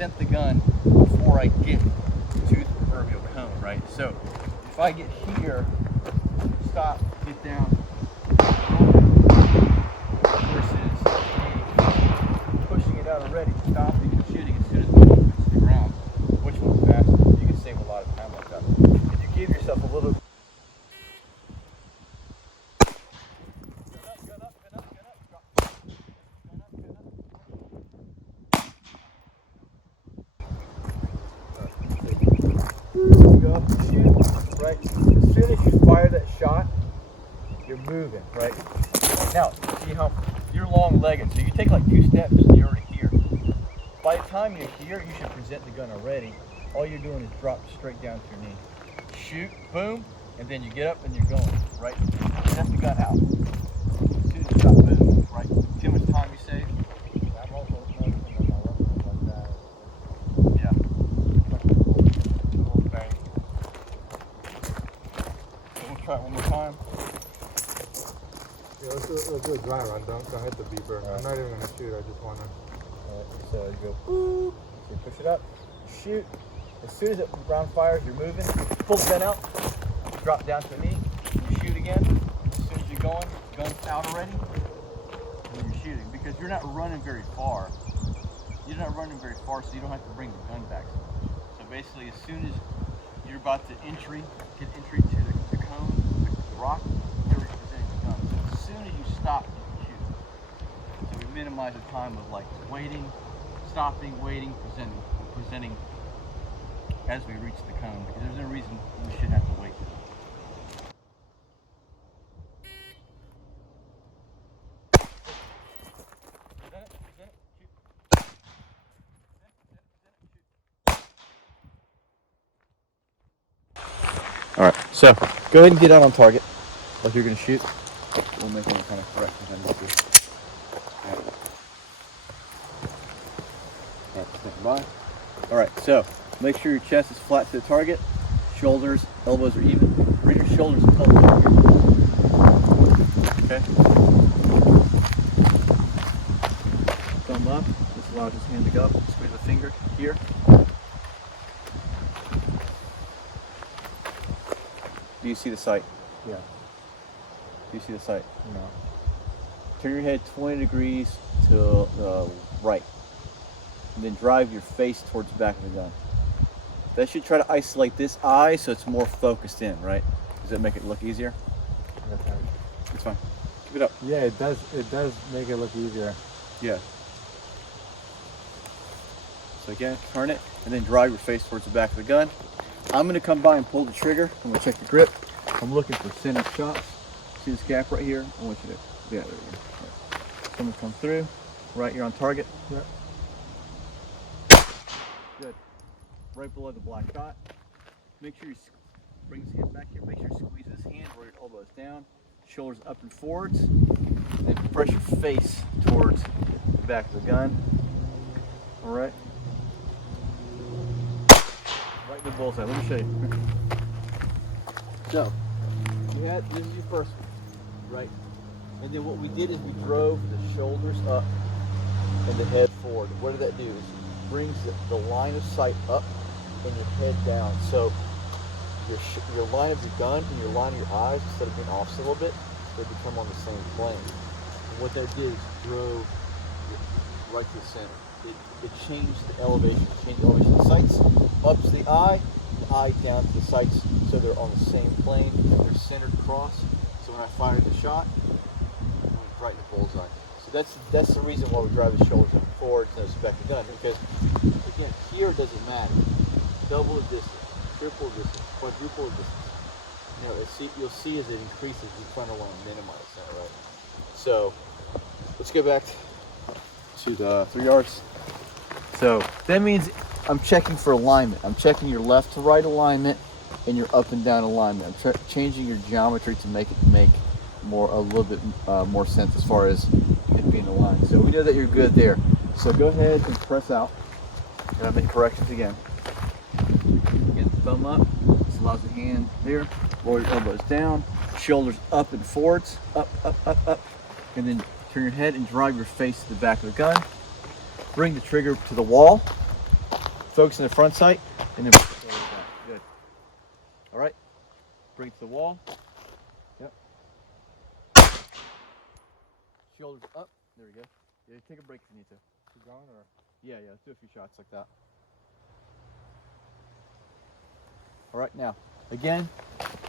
present the gun before I get to the proverbial cone, right? So if I get here, stop, get down, versus pushing it out already, stopping and shooting as soon as the gun hits the ground, which one's faster? You can save a lot of time like that. If you give yourself a little go, shoot, right? As soon as you fire that shot, you're moving, right? Now, see how you're long-legged, so you take like 2 steps and you're already here. By the time you're here, you should present the gun already. All you're doing is drop straight down to your knee. Shoot, boom, and then you get up and you're going, right? Present the gun out. As soon as you stop, boom, right? See how much time you save? I'm also noticing that my weapon like that. Yeah. Like a little bang. So we'll try it one more time. Yeah, let's do a dry run. Don't hit the beeper. Right. I'm not even gonna shoot. I just wanna. Alright, so you go boop. So you push it up, shoot. As soon as the round fires, you're moving. Pull the gun out, drop down to a knee, you shoot again. As soon as you're going, gun's out already, and you're shooting. Because you're not running very far. You're not running very far, so you don't have to bring the gun back so much. So basically, as soon as you're about to get entry to the cone, the rock, you're presenting the gun. So as soon as you stop, you can shoot. So we minimize the time of like waiting, stopping, waiting, presenting as we reach the cone, because there's no reason we should have to wait. All right, so go ahead and get out on target like you're going to shoot. We'll make any kind of corrections I need to. Stand by. All right, so make sure your chest is flat to the target, shoulders, elbows are even. Bring your shoulders up here. Okay. Thumb up. This allows his hand to go up. Squeeze the finger here. Do you see the sight? Yeah. Do you see the sight? No. Turn your head 20 degrees to the right. And then drive your face towards the back of the gun. That should try to isolate this eye so it's more focused in, right? Does that make it look easier? Okay. It's fine. Keep it up. Yeah, it does. It does make it look easier. Yeah. So again, turn it and then drive your face towards the back of the gun. I'm going to come by and pull the trigger. I'm going to check the grip. I'm looking for center shots. See this gap right here? I want you to, yeah, there we go. Right. Someone come through. Right, you're on target. Yep. Good. Right below the black dot. Make sure you bring his hand back here. Make sure you squeeze his hand, roll your elbows down, shoulders up and forwards. Then press your face towards the back of the gun. All right. Right in the bullseye. Let me show you. So, this is your first one, right? And then what we did is we drove the shoulders up and the head forward. What did that do? It brings the line of sight up and your head down. So your line of your gun and your line of your eyes, instead of being off a little bit, they become on the same plane. And what that did is drove right to the center. It changed the elevation. It changed the elevation of the sights up to the eye down to the sights, so they're on the same plane. They're centered across. So when I fired the shot, it went right in the bullseye. So that's the reason why we drive the shoulders up and forward to inspect the gun. Because again, here it doesn't matter. Double the distance, triple the distance, quadruple the distance. You know, you'll see as it increases, you kind of want to minimize that, right? So let's go back to the 3 yards. So that means I'm checking for alignment. I'm checking your left to right alignment and your up and down alignment. I'm changing your geometry to make it make a little bit more sense as far as it being aligned. So we know that you're good there. So go ahead and press out. And I'll make corrections again. Again, thumb up. This allows the hand there. Roll your elbows down. Shoulders up and forwards. Up, up, up, up. And then turn your head and drive your face to the back of the gun. Bring the trigger to the wall. focus on the front sight, and then good. All right, bring it to the wall. Yep. Shoulders up. There we go. Yeah, take a break if you need to. Keep going, or? Yeah, let's do a few shots like that. All right, now, again,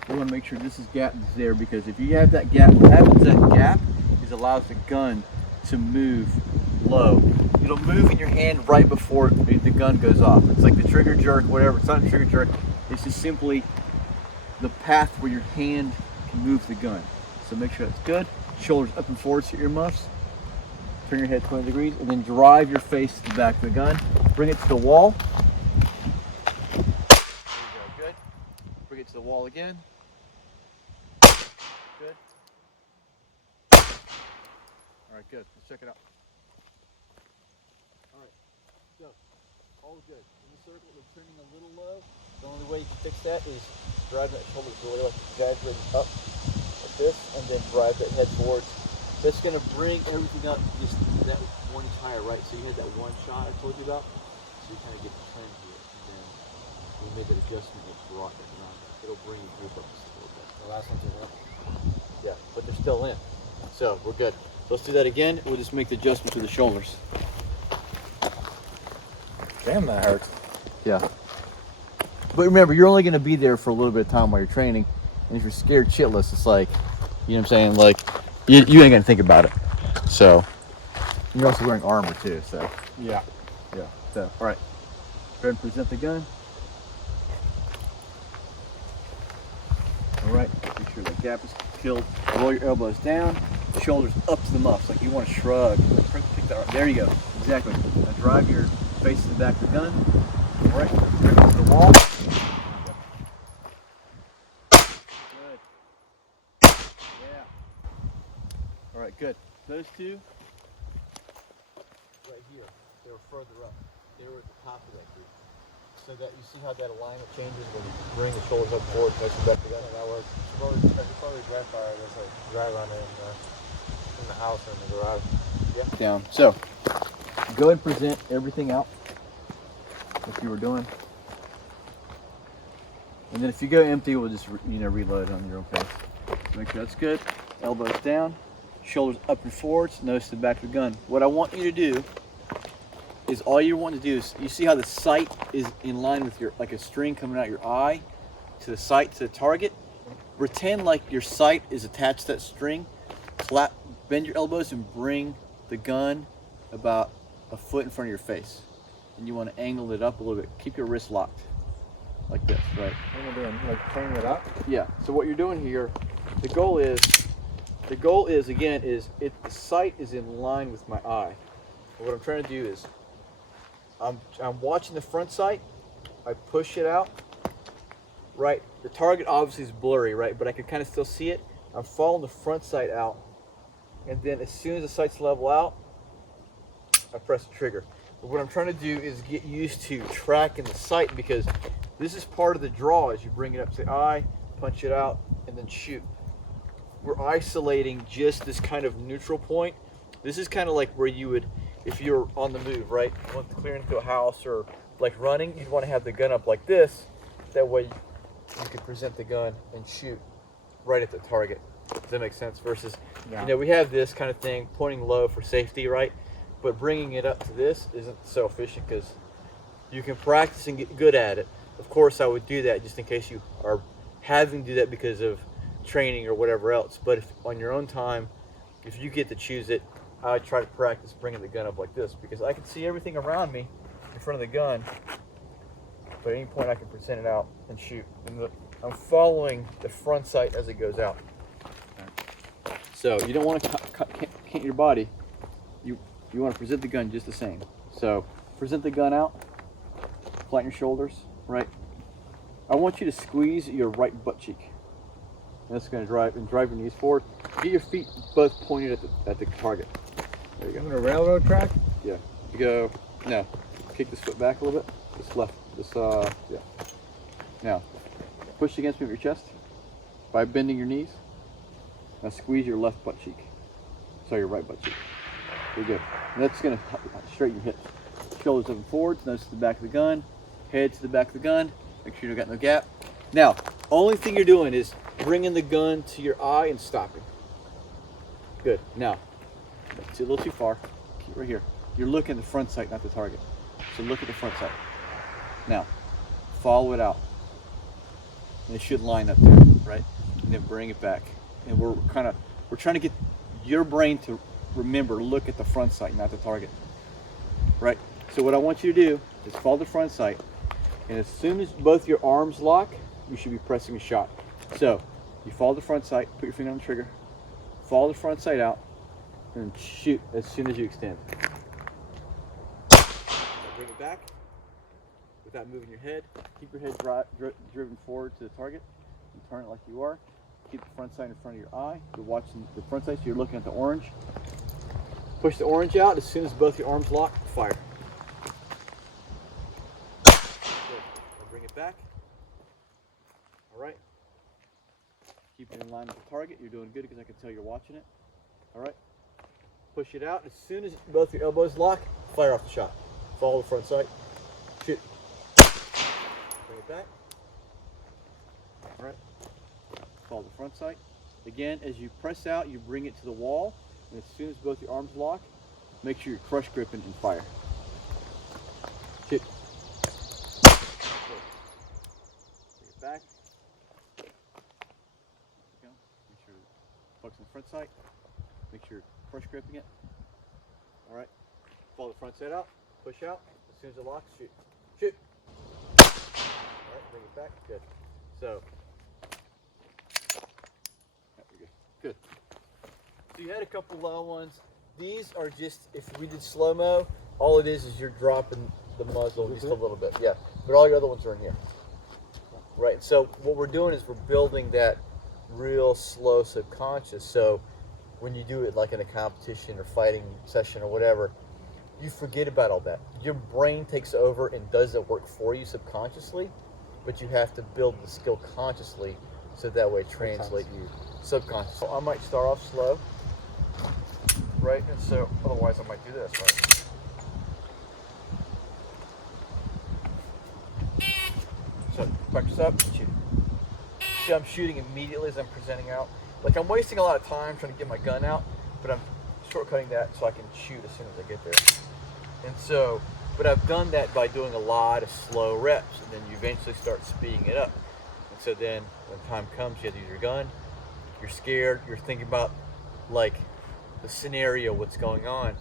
we want to make sure this gap is there, because if you have that gap, what happens that gap is allows the gun to move low. It'll move in your hand right before the gun goes off. It's like the trigger jerk, whatever. It's not a trigger jerk. It's just simply the path where your hand can move the gun. So make sure that's good. Shoulders up and forward to earmuffs. Turn your head 20 degrees, and then drive your face to the back of the gun. Bring it to the wall. There you go, good. Bring it to the wall again. Good. All right, good. Let's check it out. All right, so all good. In the circle, they're turning a little low. The only way you can fix that is drive that shoulder really like exaggerate up like this, and then drive that head forward. That's going to bring everything up just that 1 inch higher, right? So you had that one shot I told you about. So you kind of get the trend here, and then we made that adjustment. It brought that around. It'll bring your group up just a little bit. The last one's are up. Yeah, but they're still in. So we're good. So let's do that again. We'll just make the adjustment to the shoulders. Damn, that hurts. Yeah. But remember, you're only going to be there for a little bit of time while you're training. And if you're scared shitless, it's like, you know what I'm saying? Like, you ain't going to think about it. So, you're also wearing armor too, so. Yeah. Yeah. So, all right. Go ahead and present the gun. All right. Make sure the gap is killed. Roll your elbows down. Shoulders up to the muffs, like you want to shrug. Pick that up. There you go. Exactly. Now drive your face to the back of the gun. All right. Bring it to the wall. Good. Yeah. All right. Good. Those two right here, they were further up. They were at the top of that group. So that you see how that alignment changes when you bring the shoulders up forward, facing back together. That works. It's probably dry fire. There's like dry runner in the house or in the garage. Yeah. Down. So go ahead and present everything out like you were doing. And then if you go empty, we'll just reload on your own pace. So make sure that's good. Elbows down, shoulders up and forwards, nose to the back of the gun. What I want you to do is all you want to do is, you see how the sight is in line with your, like a string coming out your eye to the sight, to the target. Pretend like your sight is attached to that string. Bend your elbows and bring the gun about a foot in front of your face. And you want to angle it up a little bit. Keep your wrist locked like this, right? What am I doing? Like turning it up? Yeah. So what you're doing here, the goal is again, the sight is in line with my eye. And what I'm trying to do is, I'm watching the front sight. I push it out. Right. The target obviously is blurry, right? But I can kind of still see it. I'm following the front sight out, and then as soon as the sight's level out, I press the trigger. But what I'm trying to do is get used to tracking the sight, because this is part of the draw. As you bring it up to the eye, punch it out, and then shoot. We're isolating just this kind of neutral point. This is kind of like where you would, if you're on the move, right? You want to clear into a house or like running, you'd want to have the gun up like this. That way you can present the gun and shoot right at the target. Does that make sense? Versus, Yeah. We have this kind of thing pointing low for safety, right? But bringing it up to this isn't so efficient, because you can practice and get good at it. Of course, I would do that just in case you are having to do that because of training or whatever else. But if on your own time, if you get to choose it, I try to practice bringing the gun up like this, because I can see everything around me in front of the gun, but at any point I can present it out and shoot. And I'm following the front sight as it goes out. So you don't want to cant your body. You want to present the gun just the same. So present the gun out, flatten your shoulders, right? I want you to squeeze your right butt cheek. And that's going to drive your knees forward. Get your feet both pointed at the target. There you go. On a railroad track? Yeah. You go. No. Kick this foot back a little bit. This left. Yeah. Now, push against me with your chest by bending your knees. Now squeeze your left butt cheek. So your right butt cheek. Very good. And that's going to straighten your hips. Shoulders up and forwards, nose to the back of the gun. head to the back of the gun. Make sure you don't got no gap. Now, only thing you're doing is bringing the gun to your eye and stopping. Good. Now, it's a little too far. Keep right here. You're looking at the front sight, not the target. So look at the front sight. Now, follow it out. And it should line up there, right? And then bring it back. And we're trying to get your brain to remember, look at the front sight, not the target. Right? So what I want you to do is follow the front sight. And as soon as both your arms lock, you should be pressing a shot. So you follow the front sight, put your finger on the trigger, follow the front sight out, and shoot as soon as you extend. Now bring it back without moving your head. Keep your head driven forward to the target and turn it like you are. Keep the front sight in front of your eye. You're watching the front sight, so you're looking at the orange. Push the orange out. As soon as both your arms lock, fire. Good. Now bring it back. All right. Keep it in line with the target. You're doing good because I can tell you're watching it. All right. Push it out. As soon as both your elbows lock, fire off the shot. Follow the front sight. Shoot. Bring it back. All right. Follow the front sight. Again, as you press out, you bring it to the wall. And as soon as both your arms lock, make sure you're crush gripping and fire. Shoot. Bring it back. There you go. Make sure you focus on the front sight. Make sure you're crush gripping it. All right. Follow the front sight out. Push out. As soon as it locks, shoot. Shoot. All right. Bring it back. Good. So. Good. So you had a couple low ones. These are just, if we did slow-mo, all it is you're dropping the muzzle just a little bit. Yeah, but all your other ones are in here. Right, so what we're doing is we're building that real slow subconscious. So when you do it like in a competition or fighting session or whatever, you forget about all that. Your brain takes over and does the work for you subconsciously, but you have to build the skill consciously so that way it translates you subconscious. So I might start off slow, right? And so otherwise I might do this, right? So practice up, shoot. See, I'm shooting immediately as I'm presenting out. Like I'm wasting a lot of time trying to get my gun out, but I'm shortcutting that so I can shoot as soon as I get there. And so, but I've done that by doing a lot of slow reps, and then you eventually start speeding it up. And so then when time comes, you have to use your gun. You're scared, you're thinking about like the scenario, what's going on.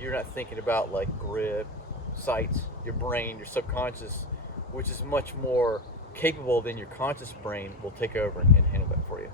You're not thinking about like grip, sights, your brain, your subconscious, which is much more capable than your conscious brain, will take over and handle that for you.